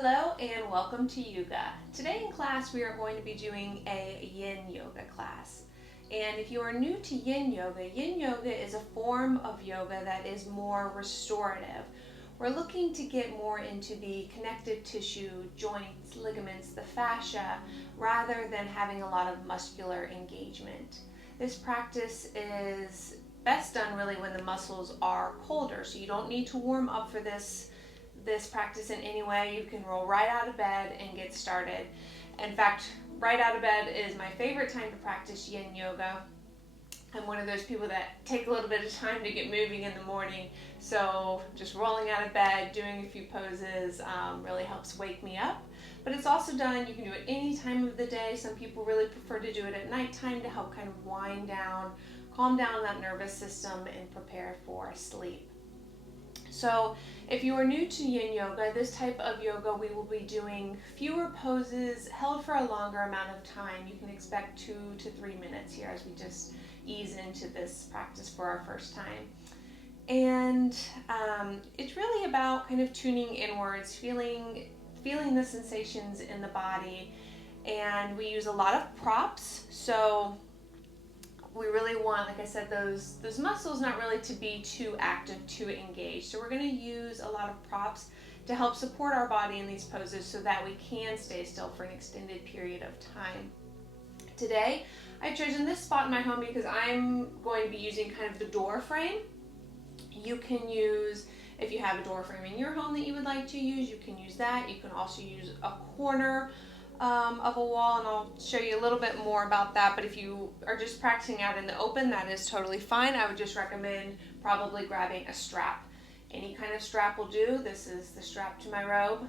Hello and welcome to Yoga. Today in class we are going to be doing a Yin Yoga class. And if you are new to Yin Yoga is a form of yoga that is more restorative. We're looking to get more into the connective tissue, joints, ligaments, the fascia, rather than having a lot of muscular engagement. This practice is best done really when the muscles are colder, so you don't need to warm up for this practice in any way. You can roll right out of bed and get started. In fact, right out of bed is my favorite time to practice Yin Yoga. I'm one of those people that take a little bit of time to get moving in the morning, so just rolling out of bed, doing a few poses really helps wake me up. But it's also done, you can do it any time of the day. Some people really prefer to do it at nighttime to help kind of wind down, calm down that nervous system and prepare for sleep. So if you are new to Yin Yoga, this type of yoga we will be doing fewer poses held for a longer amount of time. You can expect 2 to 3 minutes here as we just ease into this practice for our first time. And it's really about kind of tuning inwards, feeling the sensations in the body. And we use a lot of props, so we really want, like I said, those muscles not really to be too active, too engaged. So we're going to use a lot of props to help support our body in these poses so that we can stay still for an extended period of time. Today, I've chosen this spot in my home because I'm going to be using kind of the door frame. You can use, if you have a door frame in your home that you would like to use, you can use that. You can also use a corner of a wall, and I'll show you a little bit more about that. But if you are just practicing out in the open, that is totally fine. I would just recommend probably grabbing a strap. Any kind of strap will do. This is the strap to my robe.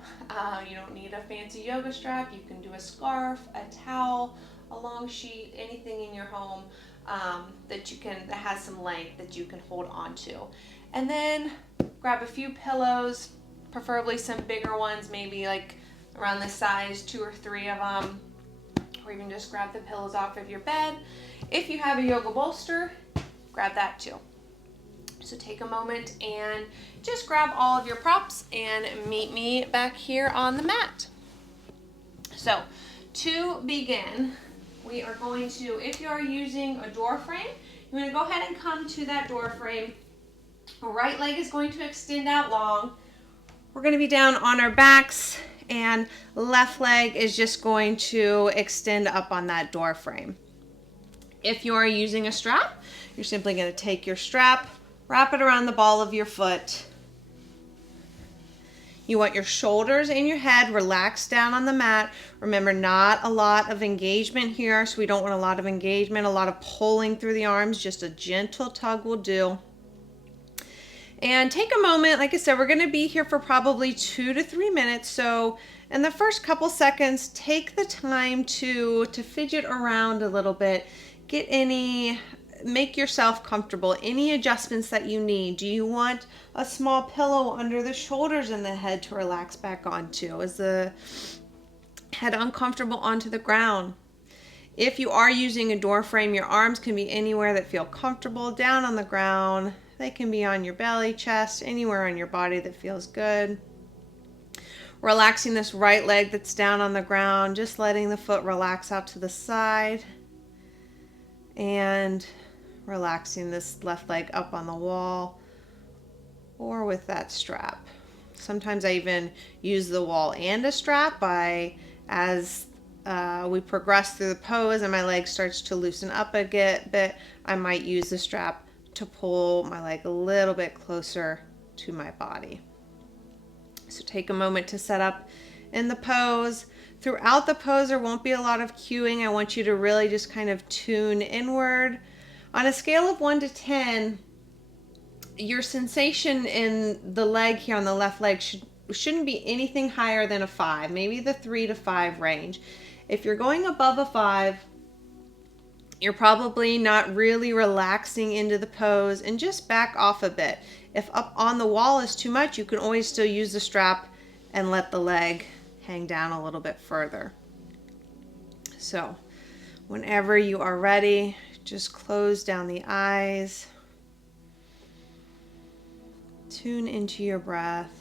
You don't need a fancy yoga strap. You can do a scarf, a towel, a long sheet, anything in your home that has some length that you can hold on to. And then grab a few pillows, preferably some bigger ones, maybe like around this size, 2 or 3 of them, or even just grab the pillows off of your bed. If you have a yoga bolster, grab that too. So take a moment and just grab all of your props and meet me back here on the mat. So to begin, we are going to, if you are using a door frame, you're going to go ahead and come to that door frame. Right leg is going to extend out long. We're going to be down on our backs, and left leg is just going to extend up on that door frame. If you are using a strap, you're simply going to take your strap, wrap it around the ball of your foot. You want your shoulders and your head relaxed down on the mat. Remember, not a lot of engagement here, so we don't want a lot of engagement, a lot of pulling through the arms. Just a gentle tug will do. And take a moment, like I said, we're going to be here for probably 2 to 3 minutes. So in the first couple seconds, take the time to fidget around a little bit. Make yourself comfortable. Any adjustments that you need. Do you want a small pillow under the shoulders and the head to relax back onto? Is the head uncomfortable onto the ground? If you are using a door frame, your arms can be anywhere that feel comfortable, down on the ground. They can be on your belly, chest, anywhere on your body that feels good. Relaxing this right leg that's down on the ground, just letting the foot relax out to the side. And relaxing this left leg up on the wall or with that strap. Sometimes I even use the wall and a strap as we progress through the pose and my leg starts to loosen up a bit, I might use the strap to pull my leg a little bit closer to my body. So take a moment to set up in the pose. Throughout the pose, there won't be a lot of cueing. I want you to really just kind of tune inward. On a scale of 1 to 10, your sensation in the leg here on the left leg shouldn't be anything higher than a 5, maybe the 3 to 5 range. If you're going above a 5, you're probably not really relaxing into the pose, and just back off a bit. If up on the wall is too much, you can always still use the strap and let the leg hang down a little bit further. So whenever you are ready, just close down the eyes. Tune into your breath.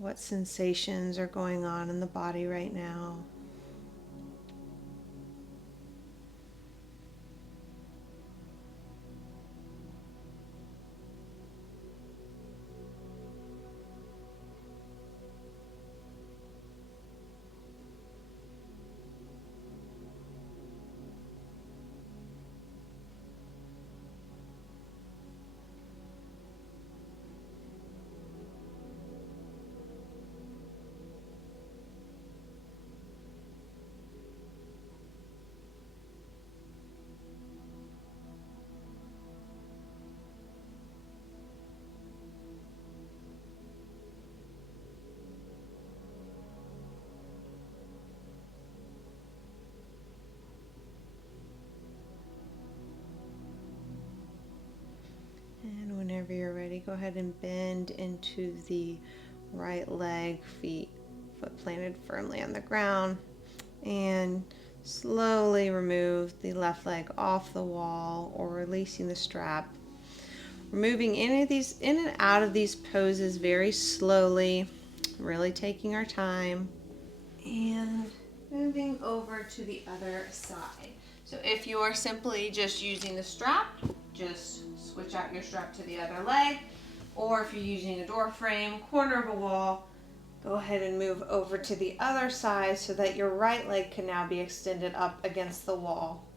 What sensations are going on in the body right now? And whenever you're ready, go ahead and bend into the right leg, foot planted firmly on the ground, and slowly remove the left leg off the wall or releasing the strap. Removing any of these in and out of these poses very slowly, really taking our time, and moving over to the other side. So if you're simply just using the strap, just switch out your strap to the other leg, or if you're using a door frame, corner of a wall, go ahead and move over to the other side so that your right leg can now be extended up against the wall.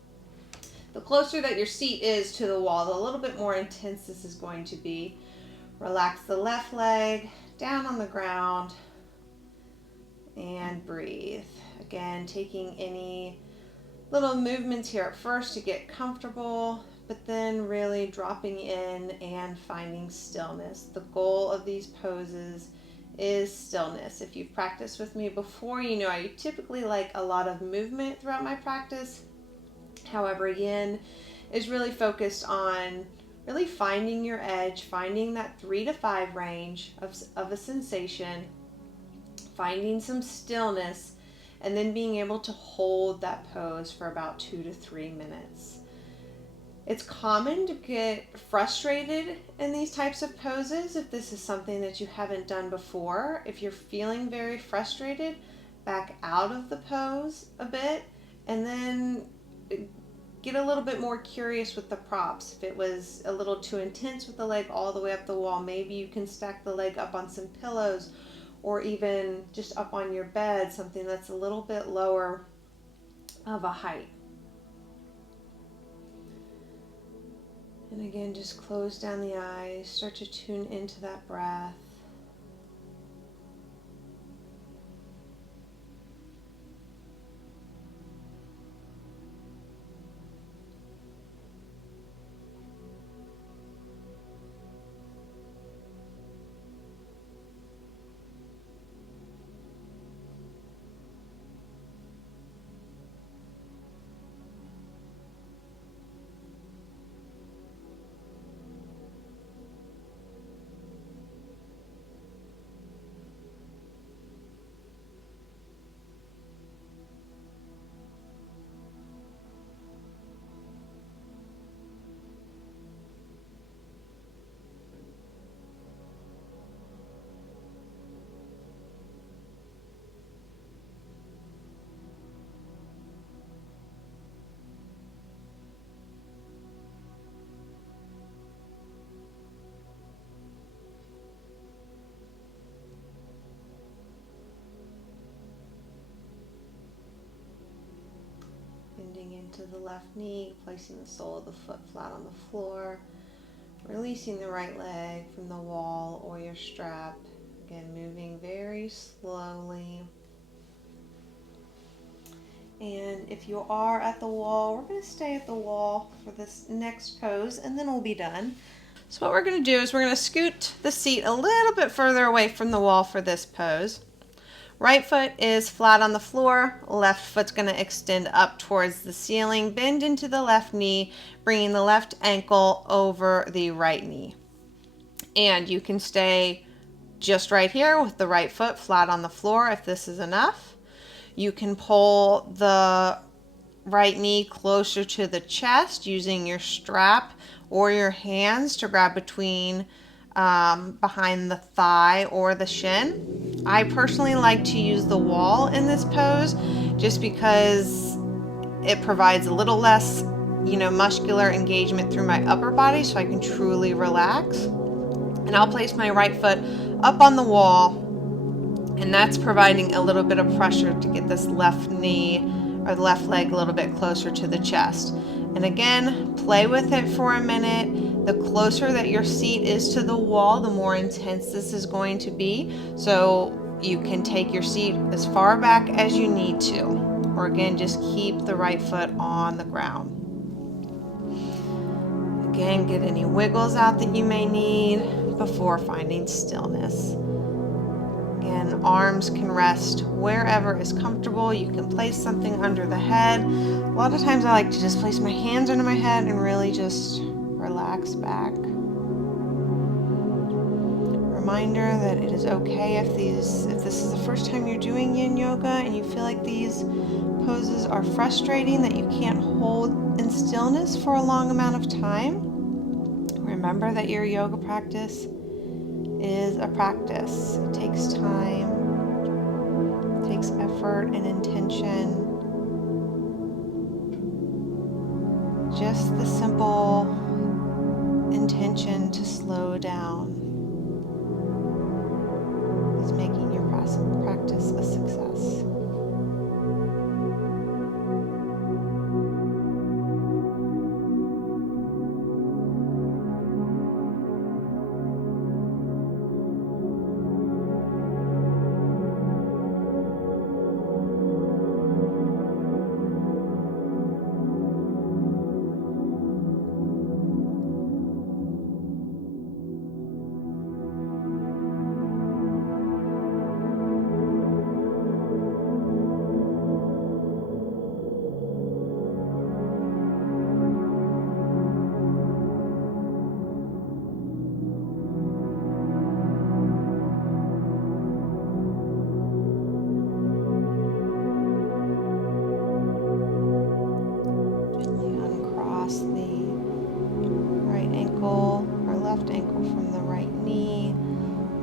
The closer that your seat is to the wall, the little bit more intense this is going to be. Relax the left leg down on the ground and breathe. Again, taking any little movements here at first to get comfortable, but then really dropping in and finding stillness. The goal of these poses is stillness. If you've practiced with me before, you know I typically like a lot of movement throughout my practice. However, Yin is really focused on really finding your edge, finding that 3 to 5 range of a sensation, finding some stillness, and then being able to hold that pose for about 2 to 3 minutes. It's common to get frustrated in these types of poses if this is something that you haven't done before. If you're feeling very frustrated, back out of the pose a bit, and then get a little bit more curious with the props. If it was a little too intense with the leg all the way up the wall, maybe you can stack the leg up on some pillows or even just up on your bed, something that's a little bit lower of a height. And again, just close down the eyes, start to tune into that breath. Bending into the left knee, placing the sole of the foot flat on the floor, releasing the right leg from the wall or your strap. Again, moving very slowly. And if you are at the wall, we're going to stay at the wall for this next pose, and then we'll be done. So what we're going to do is we're going to scoot the seat a little bit further away from the wall for this pose. Right foot is flat on the floor, left foot's going to extend up towards the ceiling, bend into the left knee, bringing the left ankle over the right knee. And you can stay just right here with the right foot flat on the floor if this is enough. You can pull the right knee closer to the chest using your strap or your hands to grab between behind the thigh or the shin. I personally like to use the wall in this pose just because it provides a little less, muscular engagement through my upper body so I can truly relax. And I'll place my right foot up on the wall, and that's providing a little bit of pressure to get this left knee or the left leg a little bit closer to the chest. And again, play with it for a minute. The closer that your seat is to the wall, the more intense this is going to be. So you can take your seat as far back as you need to. Or again, just keep the right foot on the ground. Again, get any wiggles out that you may need before finding stillness. Again, arms can rest wherever is comfortable. You can place something under the head. A lot of times I like to just place my hands under my head and really just relax back. Reminder that it is okay if this is the first time you're doing Yin Yoga and you feel like these poses are frustrating, that you can't hold in stillness for a long amount of time. Remember that your yoga practice is a practice. It takes time, it takes effort and intention. Just the simple intention to slow down is making your practice a success.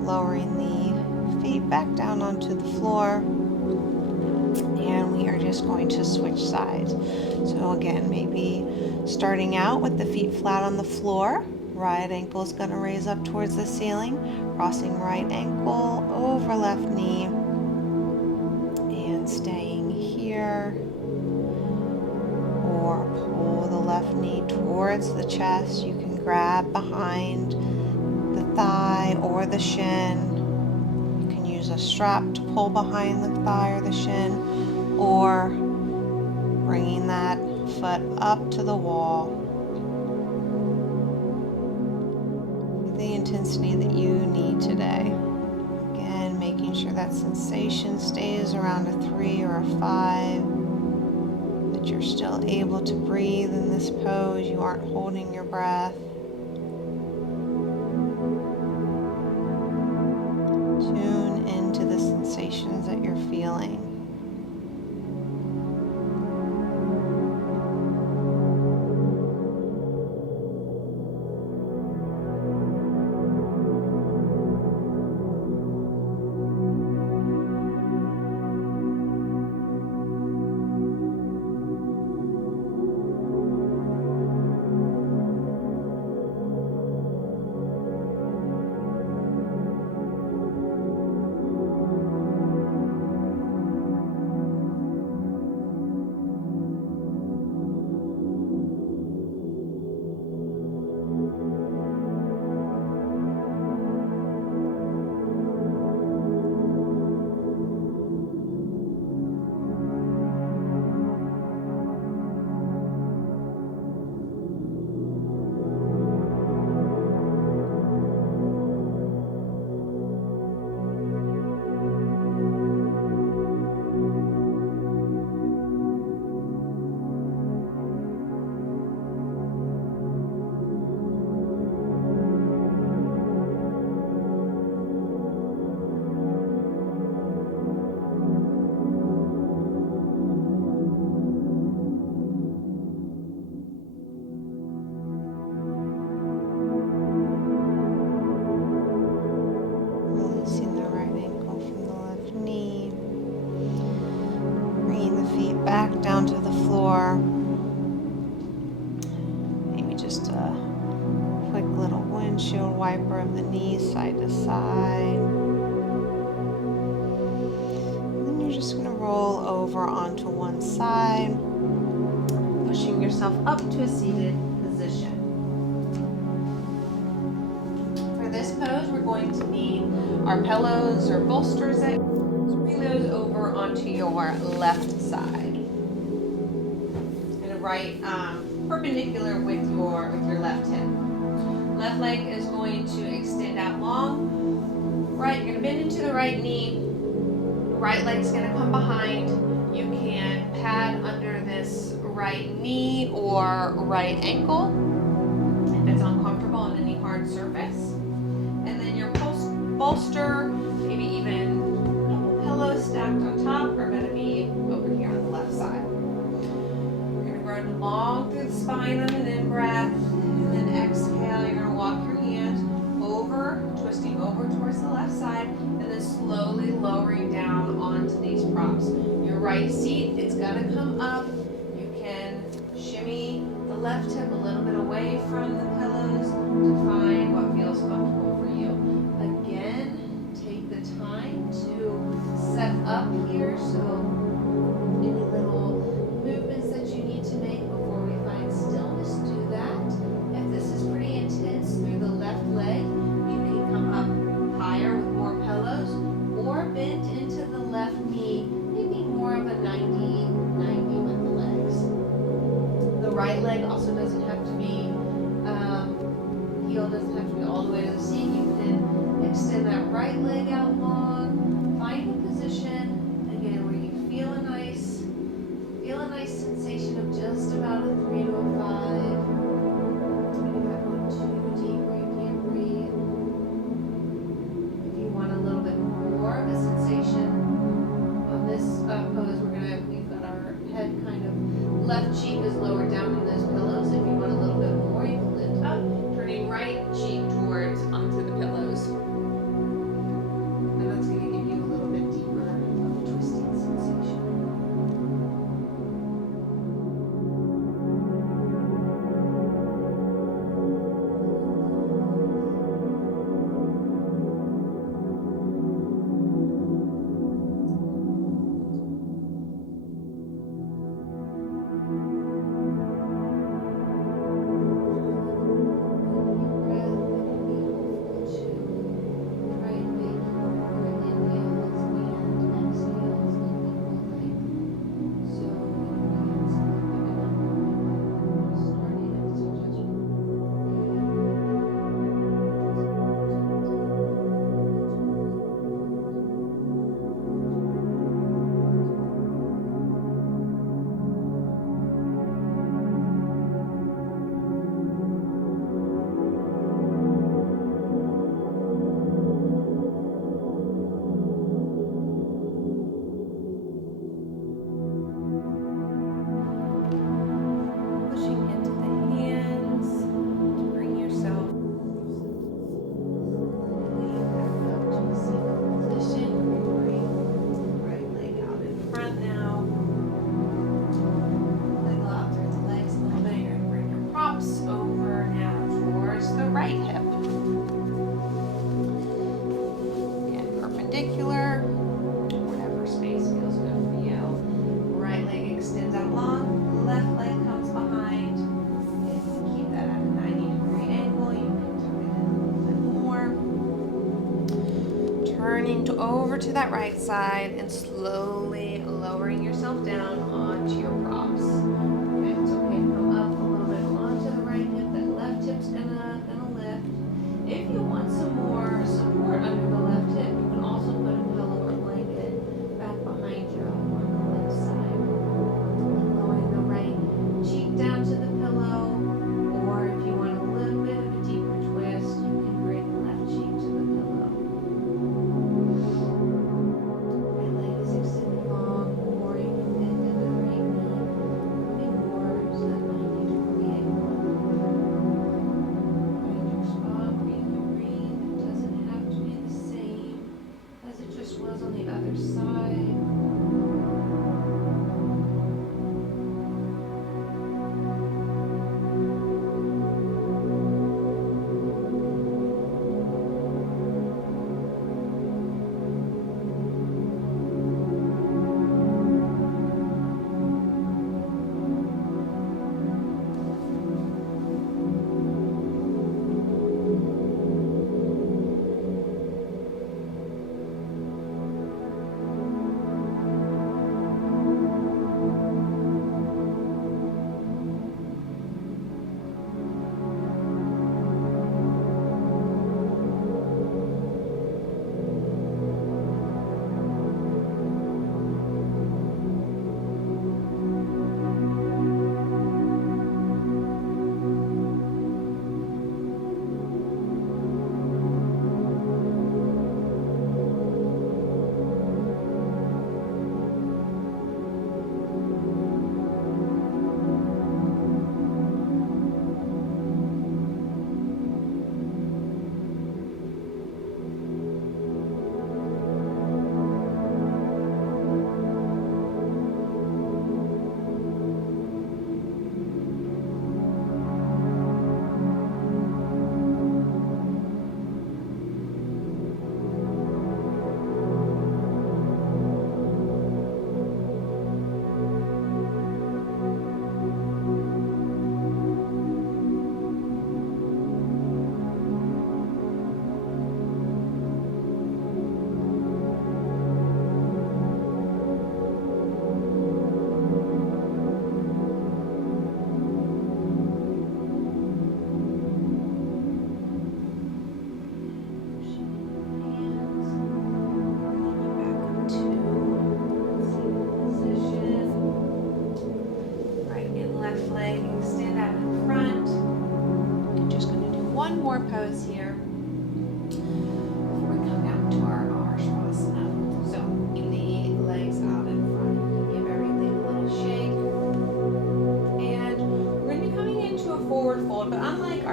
Lowering the feet back down onto the floor, and we are just going to switch sides. So again, maybe starting out with the feet flat on the floor, right ankle is going to raise up towards the ceiling, crossing right ankle over left knee, and staying here, or pull the left knee towards the chest. You can grab behind the thigh or the shin. You can use a strap to pull behind the thigh or the shin, or bringing that foot up to the wall with the intensity that you need today. Again, making sure that sensation stays around a 3 or a 5, that you're still able to breathe in this pose. You aren't holding your breath. Tune into the sensations that you're feeling. wiper of the knees side to side. And then you're just going to roll over onto one side, pushing yourself up to a seated position. For this pose, we're going to need our pillows or bolsters. Bring those over onto your left side, and right perpendicular with your left hip. Left leg is going to extend out long. Right, you're going to bend into the right knee. Right leg's going to come behind. You can pad under this right knee or right ankle if it's uncomfortable on any hard surface. And then your bolster, maybe even a couple pillows stacked on top, are going to be over here on the left side. You're going to run long through the spine on an in-breath, and then exhale. You're going to walk your hands over, twisting over towards the left side, and then slowly lowering down onto these props. Your right seat, it's going to come up. You can shimmy the left hip a little bit away from the pillows to find what feels comfortable for you. Again, take the time to set up here, so any little movements that you need to make before we find stillness, do that. If this is pretty intense through the left leg, you can come up higher with more pillows, or bend into the left knee, maybe more of a 90-90 with the legs. The right leg also doesn't have to be, heel doesn't have to be all the way to the seat. You can extend that right leg out long, find a position, again, where you feel a nice sensation of just about a 3 to a 5. Maybe not going too deep where you can't breathe. If you want a little bit more of a sensation on this pose, we've got our head kind of, left cheek is lower down in those pillows. If you want a little bit more, you can lift up, turning right cheek towards onto the pillows. And that's going to give you a little bit deeper of a twisting sensation. Over to that right side and slowly lowering yourself down onto your props. Okay, it's okay to come up a little bit onto the right hip. That left hip's gonna lift. If you want some more support under the left hip, you can also put a pillow or blanket back behind you on the left side. Lowering the right cheek down to the pillow, or if you want a little bit of a deeper twist, you can bring the left cheek to the pillow. Right leg is extended long, or you can bend into the right knee, maybe more to that 90-degree angle. Find your spot where you can breathe. It doesn't have to be the same as it just was on the other side.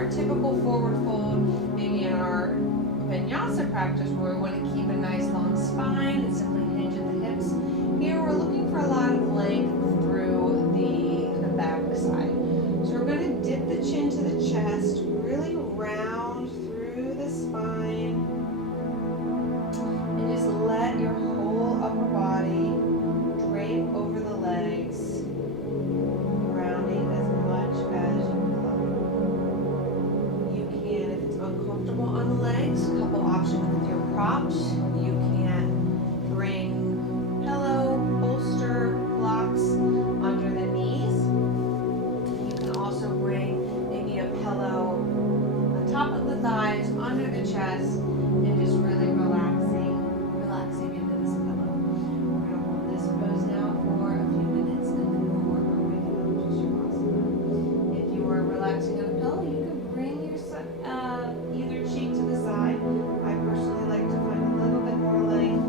our typical forward fold, maybe in our vinyasa practice where we want to keep a nice long spine and simply hinge at the hips. Here we're looking for a lot of length through the back side. So we're going to dip the chin to the chest, really round through the spine, and just let your whole upper body drape over the legs, rounding as much as you love. You can, if it's uncomfortable on the legs, a couple options with your props. You can bring pillow, bolster, blocks under the knees. You can also bring maybe a pillow on top of the thighs, under the chest, and just really relaxing into this pillow. We're going to hold this pose now for a few minutes, and then we'll work our way down to Savasana. If you are relaxing on a pillow, you can bring your either cheek to the side. I personally like to find a little bit more length,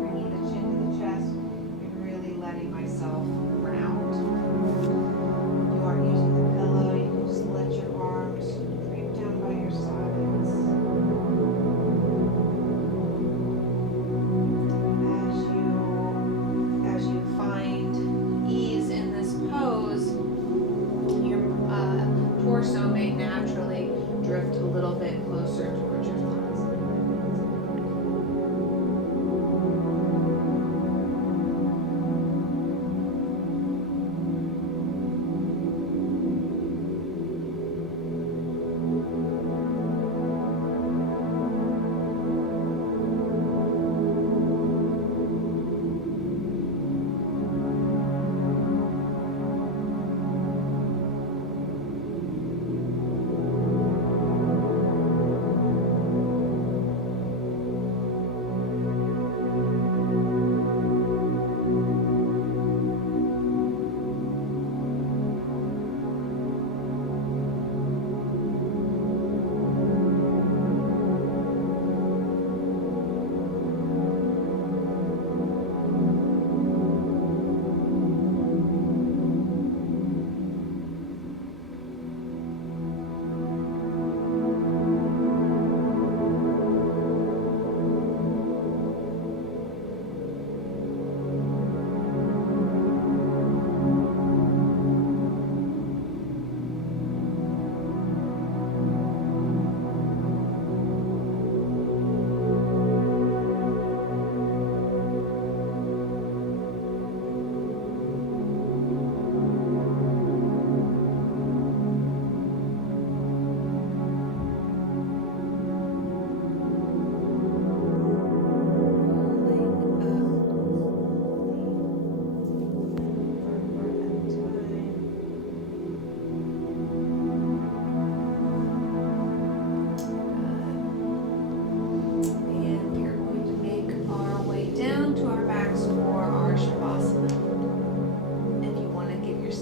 bringing the chin to the chest, and really letting myself round. If you aren't using the pillow, you can just let your arms drape down by your sides. As you find ease in this pose, your torso may naturally drift a little bit closer towards your thighs.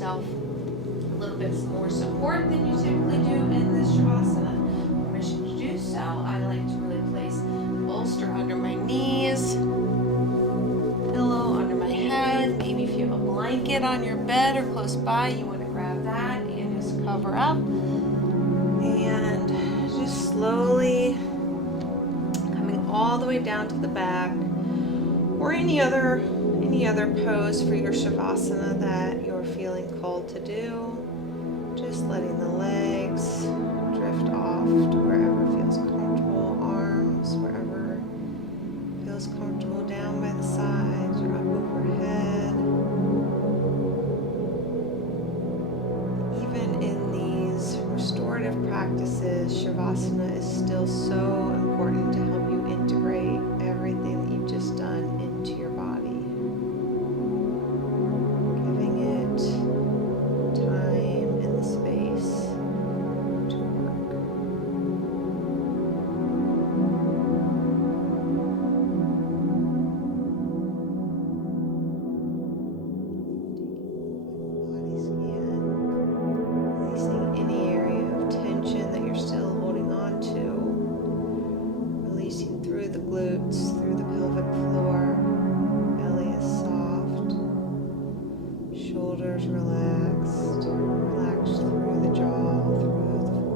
A little bit more support than you typically do in this Savasana. Permission to do so. I like to really place bolster under my knees, pillow under my head. Maybe if you have a blanket on your bed or close by, you want to grab that and just cover up. And just slowly coming all the way down to the back, or any other pose for your Savasana that you're feeling called to do. Just letting the legs drift off to wherever feels comfortable, arms wherever feels comfortable, down by the sides or up overhead. Even in these restorative practices, Savasana is still so important to help you integrate everything that you've just done into your body. Giving it time and the space to work. Body scan, releasing any area of tension that you're still holding on to. Releasing through the glutes, through the pelvic floor. Belly is soft. Shoulders relaxed. Relaxed through the jaw, through the forehead.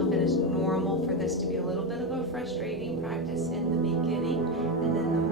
yourself it is normal for this to be a little bit of a frustrating practice in the beginning, and then the